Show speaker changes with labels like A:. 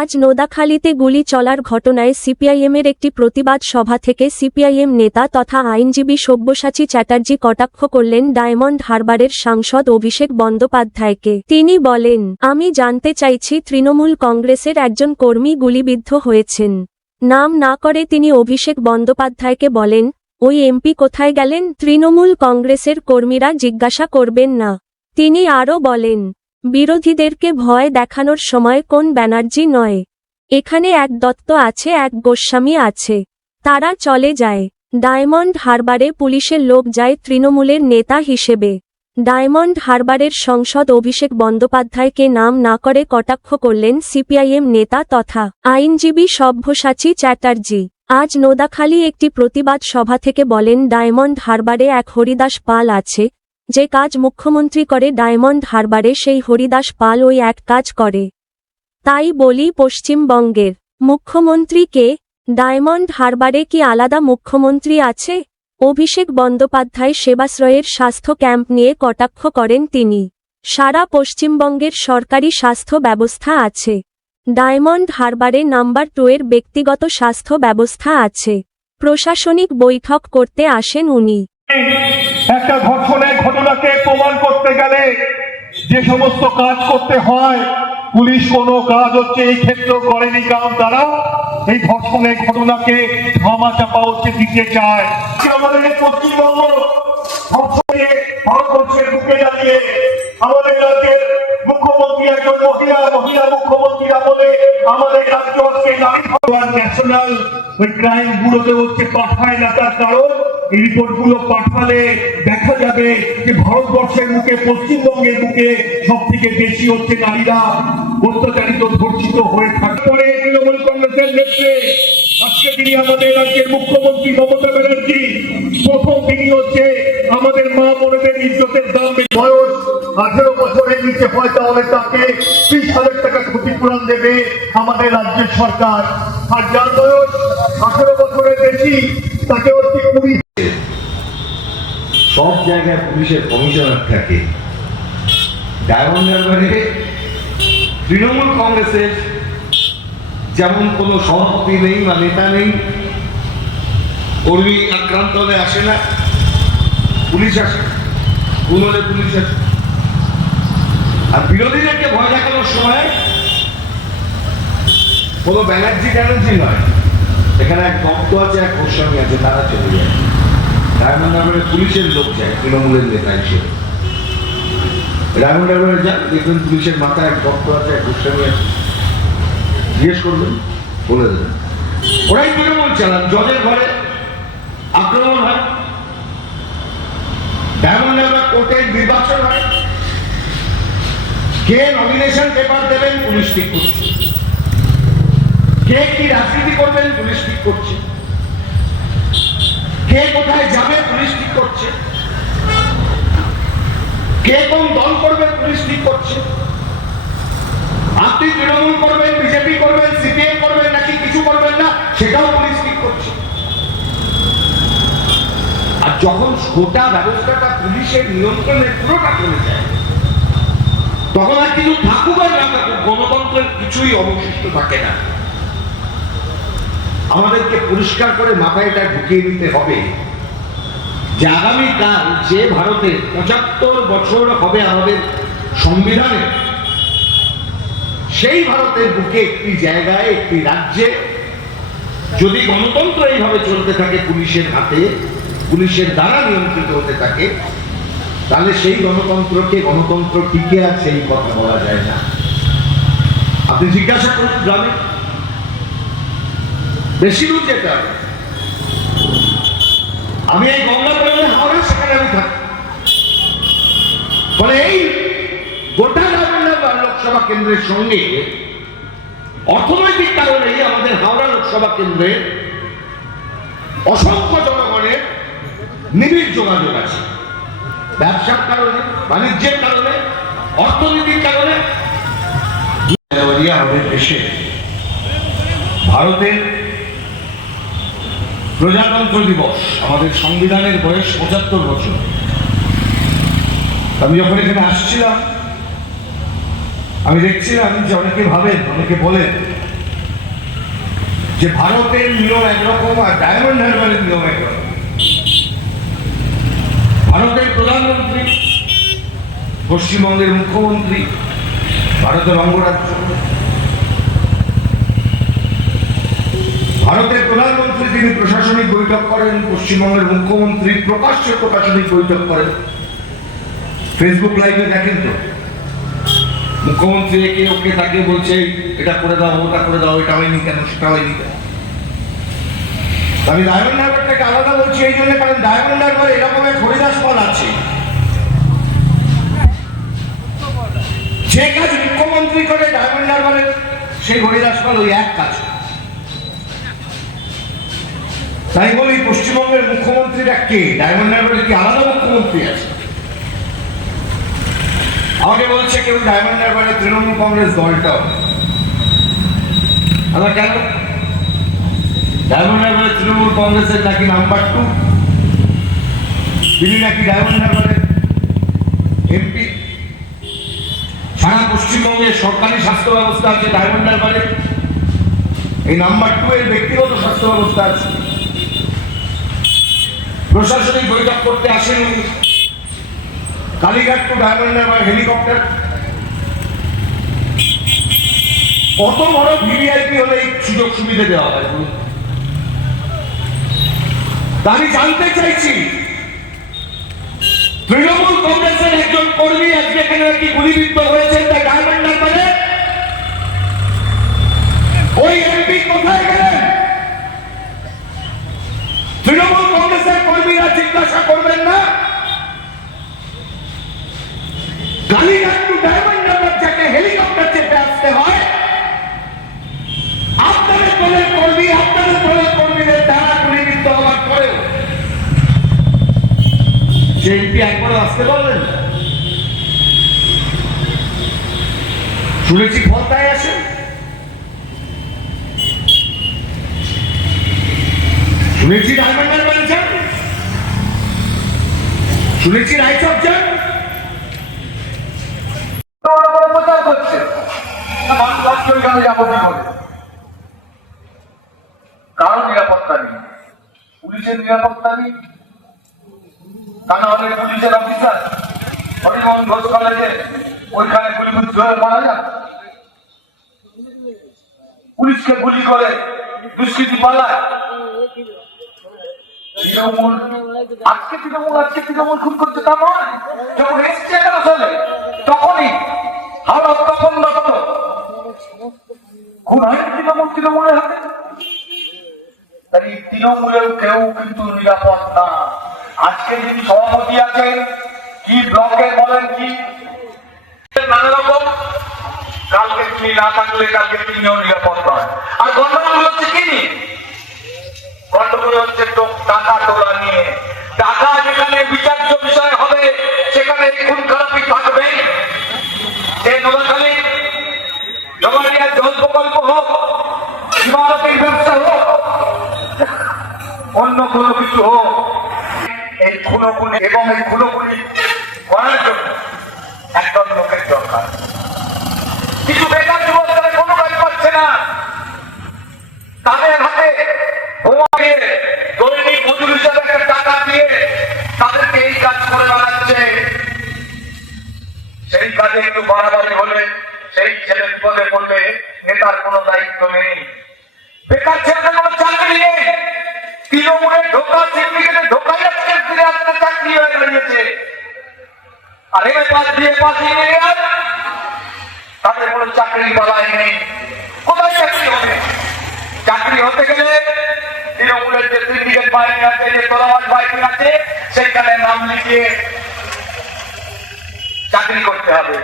A: আজ নোদাখালীতে গুলি চলার ঘটনায় সিপিআইএমের একটি প্রতিবাদ সভা থেকে সিপিআইএম নেতা তথা আইনজীবী সব্যসাচী চ্যাটার্জি কটাক্ষ করলেন ডায়মন্ড হারবারের সাংসদ অভিষেক বন্দ্যোপাধ্যায়কে। তিনি বলেন, আমি জানতে চাইছি তৃণমূল কংগ্রেসের একজন কর্মী গুলিবিদ্ধ হয়েছেন। নাম না করে তিনি অভিষেক বন্দ্যোপাধ্যায়কে বলেন, ওই এমপি কোথায় গেলেন? তৃণমূল কংগ্রেসের কর্মীরা জিজ্ঞাসা করবেন না। তিনি আরও বলেন বিরোধীদেরকে ভয় দেখানোর সময় কোন ব্যানার্জি নয়। এখানে এক দত্ত আছে, এক গোস্বামী আছে। তারা চলে যায়। ডায়মন্ড হারবারে পুলিশের লোক যায় তৃণমূলের নেতা হিসেবে। ডায়মন্ড হারবারের সংসদ অভিষেক বন্দ্যোপাধ্যায়কে নাম না করে কটাক্ষ করলেন সিপিআইএম নেতা তথা আইনজীবী সভ্যসাচী চ্যাটার্জি। আজ নোদাখালী একটি প্রতিবাদ সভা থেকে বলেন, ডায়মন্ড হারবারে এক হরিদাস পাল আছে যে কাজ মুখ্যমন্ত্রী করে ডায়মন্ড হারবারে সেই হরিদাস পাল ওই এক কাজ করে। তাই বলি পশ্চিমবঙ্গের মুখ্যমন্ত্রী কে, ডায়মন্ড হারবারে কি আলাদা মুখ্যমন্ত্রী আছে? অভিষেক বন্দ্যোপাধ্যায় সেবাশ্রয়ের স্বাস্থ্য ক্যাম্প নিয়ে কটাক্ষ করেন তিনি। সারা পশ্চিমবঙ্গের সরকারি স্বাস্থ্য ব্যবস্থা আছে। ডায়মন্ড হারবারে নাম্বার টু এর ব্যক্তিগত স্বাস্থ্য ব্যবস্থা আছে। প্রশাসনিক বৈঠক করতে আসেন উনি।
B: একটা ধর্ষণের ঘটনাকে প্রমাণ করতে গেলে যে সমস্ত কাজ করতে হয়, পুলিশ কোনো কাজ হচ্ছে এই ক্ষেত্রেও করেনি, কারণ তারা এই ধর্ষণের ঘটনাকে ধামা চাপা হচ্ছে দিতে চায়। আমাদের পশ্চিমবঙ্গ ধর্ষণে ভারতবর্ষের বুকে দাঁড়িয়ে আমাদের রাজ্যের মুখ্যমন্ত্রী, একজন মহিলা মহিলা মুখ্যমন্ত্রী আমলে আমাদের রাজ্য আজকে নারী ন্যাশনাল ওই ক্রাইম ব্যুরোতে হচ্ছে পাঠায় না তার কারণ রিপোর্টগুলো পাঠালে দেখা যাবে যে ভারতবর্ষের মুখে, পশ্চিমবঙ্গের মুখে সব থেকে বেশি হচ্ছে নারীরা অত্যাচারিত, ধর্ষিত হয়ে থাকে পরে তৃণমূল কংগ্রেসের নেত্রে আজকে তিনি আমাদের রাজ্যের মুখ্যমন্ত্রী মমতা ব্যানার্জি, প্রথম তিনি হচ্ছে আমাদের মা বোনদের ইজ্জতের দাম। বয়স আঠেরো বছরের নিচে হয় তাহলে তাকে ত্রিশ হাজার টাকা ক্ষতিপূরণ দেবে আমাদের রাজ্যের সরকার আর যার বয়স আঠেরো বছরের বেশি, তাকে হচ্ছে কুড়ি
C: সব জায়গায় পুলিশের কমিশনার থাকে। ডায়মন্ড তৃণমূল কংগ্রেসের যেমন কোনো সভাপতি নেই বা নেতা নেই, কর্মী আক্রান্ত হলে আসে না, পুলিশ আসে ভুল হলে পুলিশ আসে। আর বিরোধীদেরকে ভয় দেখানোর সময় কোনো ব্যানার্জি ট্যানার্জি নয়। এখানে এক ভক্ত আছে, এক গোস্বামী আছে, তারা চলে যায়। ডায়মন্ড হারবারে পুলিশের লোক যায়, তৃণমূলের নেতা হিসেবে। ডায়মন্ড হারবারে যান, দেখবেন পুলিশের মাথায় ভক্ত আছে গোস্বামী আছে। জিজ্ঞেস করবেন, বলে দেবেন। ওরাই তৃণমূল চালান জজের ঘরে আক্রমণ হয়। ডায়মন্ড হারবার কোর্টের নির্বাচন হয়। কে নমিনেশন পেপার দেবেন, পুলিশ ঠিক করছে। কে কি রাজনীতি করবেন, পুলিশ ঠিক করছে। কে কোথায় যাবে পুলিশ ঠিক করছে? কে কোন দল করবে পুলিশ ঠিক করছে? আপনি তৃণমূল করবেন বিজেপি করবেন সিপিএম করবেন নাকি কিছু করবেন না, সেটাও পুলিশ ঠিক করছে। আর যখন গোটা ব্যবস্থাটা পুলিশের নিয়ন্ত্রণে পুরোটা চলে যায়, তখন আর কিছু থাকুক আর না থাকুক, গণতন্ত্রের কিছুই অবশিষ্ট থাকে না। আমাদেরকে পরিষ্কার করে মাথায় এটা ঢুকিয়ে দিতে হবে যে আগামীকাল যে ভারতে পঁচাত্তর বছর হবে আমাদের সংবিধানে, সেই ভারতের বুকে একটি জায়গায়, একটি রাজ্যে যদি গণতন্ত্র এইভাবে চলতে থাকে পুলিশের হাতে, পুলিশের দ্বারা নিয়ন্ত্রিত হতে থাকে, তাহলে সেই গণতন্ত্রকে গণতন্ত্র টিকে আছে এই কথা বলা যায় না। আপনি জিজ্ঞাসা করুন গ্রামে। বেশি দূর যেতে হবে। আমি এই গঙ্গা পড়লে হাওড়া সেখানে আমি থাকি। ফলে এই গোটা রাজনগর লোকসভা কেন্দ্রের সঙ্গে অর্থনৈতিক কারণেই আমাদের হাওড়া লোকসভা কেন্দ্রে অসংখ্য জনগণের নিবিড় যোগাযোগ আছে। ব্যবসার কারণে, বাণিজ্যের কারণে, অর্থনীতির কারণে। আমাদের দেশে ভারতের প্রজাতন্ত্র দিবস। আমাদের সংবিধানের বয়স পঁচাত্তর বছর। আমি যখন এখানে আসছিলাম, আমি দেখছিলাম যে অনেকে ভাবেন, অনেকে বলেন যে ভারতের নিয়ম একরকম আর ডায়মন্ড হারবারের নিয়ম একরকম। ভারতের প্রধানমন্ত্রী, পশ্চিমবঙ্গের মুখ্যমন্ত্রী, ভারতের অঙ্গরাজ্য ভারতের প্রধানমন্ত্রী তিনি প্রশাসনিক বৈঠক করেন, পশ্চিমবঙ্গের মুখ্যমন্ত্রী প্রকাশ্যে প্রশাসনিক বৈঠক করেন। ফেসবুক লাইভে দেখেন তো? মুখ্যমন্ত্রী একে ওকে তাকে বলছে, এটা করে দাও, ওটা করে দাও, এটা হয়নি কেন, সেটা হয়নি কেন? আমি ডায়মন্ড হারবারটাকে আলাদা বলছি, এই জন্য কারণ ডায়মন্ড হারবার এরকম এক হরিদাস পাল আছে। যে কাজ মুখ্যমন্ত্রী করে ডায়মন্ড হারবারের সেই হরিদাস পাল ওই এক কাজ। তাই বলি পশ্চিমবঙ্গের মুখ্যমন্ত্রীরা কে? ডায়মন্ড হারবারের কি আলাদা মুখ্যমন্ত্রী আছে? আমাকে বলছে কেউ ডায়মন্ড হারবারের তৃণমূল কংগ্রেস দলটাও। আমরা কেন? ডায়মন্ড হারবারের তৃণমূল কংগ্রেসের নাকি নাম্বার টু তিনি নাকি ডায়মন্ড হারবারের এমপি সারা পশ্চিমবঙ্গে সরকারি স্বাস্থ্য ব্যবস্থা আছে, ডায়মন্ড হারবারে। এই নাম্বার টু এর ব্যক্তিগত স্বাস্থ্য ব্যবস্থা আছে। প্রশাসনিক বৈঠক করতে আসেন। উনি Kalighat to Diamond Harbour helicopter কত বড় ভিভিআইপি হলে এই সুযোগ সুবিধা দেওয়া হয়? আমি জানতে চাইছি, তৃণমূল কংগ্রেসের একজন কর্মী আজকে এখানে নাকি গুলিবিদ্ধ হয়েছেন, তাই ডায়মন্ড হারবারে। ওই এমপি কোথায় গেলেন? এমপি একবারও আসতে পারলেন না। শুনেছি ফলতায় আসেন। শুনেছি ডায়মন্ড হারবারে যান। শুনেছি রায়চক যান।
D: প্রচার করছে মানুষ ভাবছে ওইখানে যাব কি করে কারও নিরাপত্তা নেই। পুলিশের নিরাপত্তা নেই। পুলিশকে গুলি করে দুষ্কৃতি পালায় আজকে তৃণমূল আজকে তৃণমূল খুন করছে তা নয়। যখন এসছে তখনই হালত তখন খুন হয়নি তৃণমূল, তৃণমূলের হাতে। তাই তৃণমূলেও কেউ কিন্তু নিরাপদ না। আজকে যিনি সভাপতি আছেন, কি ব্লকে বলেন কি? নানা রকম। কালকে তিনি না থাকলে কালকে তিনিও নিরাপদ নয়। আর হচ্ছে কি? নিয়ে? হচ্ছে টাকা তোলা নিয়ে। টাকা যেখানে বিচার্য বিষয় হবে, সেখানে খুন খারাপি থাকবে। যে নোয়াখালী জল প্রকল্প হোক, ইমারতের ব্যবসা হোক, অন্য কোনো কিছু হোক এই খুনোখুনি এবং এই খুনোখুনি করার জন্য একজন লোকের দরকার। কিছু বেকার যুবক তারা কোনো কাজ পাচ্ছে না। তাদের হাতে বোমাকে দৈনিক মজুর হিসাবে একটা টাকা দিয়ে তাদেরকে এই কাজ করে বেড়াচ্ছে। সেই কাজে একটু বাড়াবাড়ি হলে সেই ছেলে বিপদে পড়লে নেতার কোনো দায়িত্ব নেই। বেকার ছেলেদের কোনো চাকরি নেই। তৃণমূলের ঢোকা সিন্ডিকেটে ঢোকাই আসতে চাকরি বলাই নেই কোথায় চাকরি হতে গেলে তৃণমূলের যে সিন্ডিকেট বাহিনী আছে, যে তোলাবাদ বাহিনী আছে, সেখানে নাম লিখিয়ে চাকরি করতে হবে।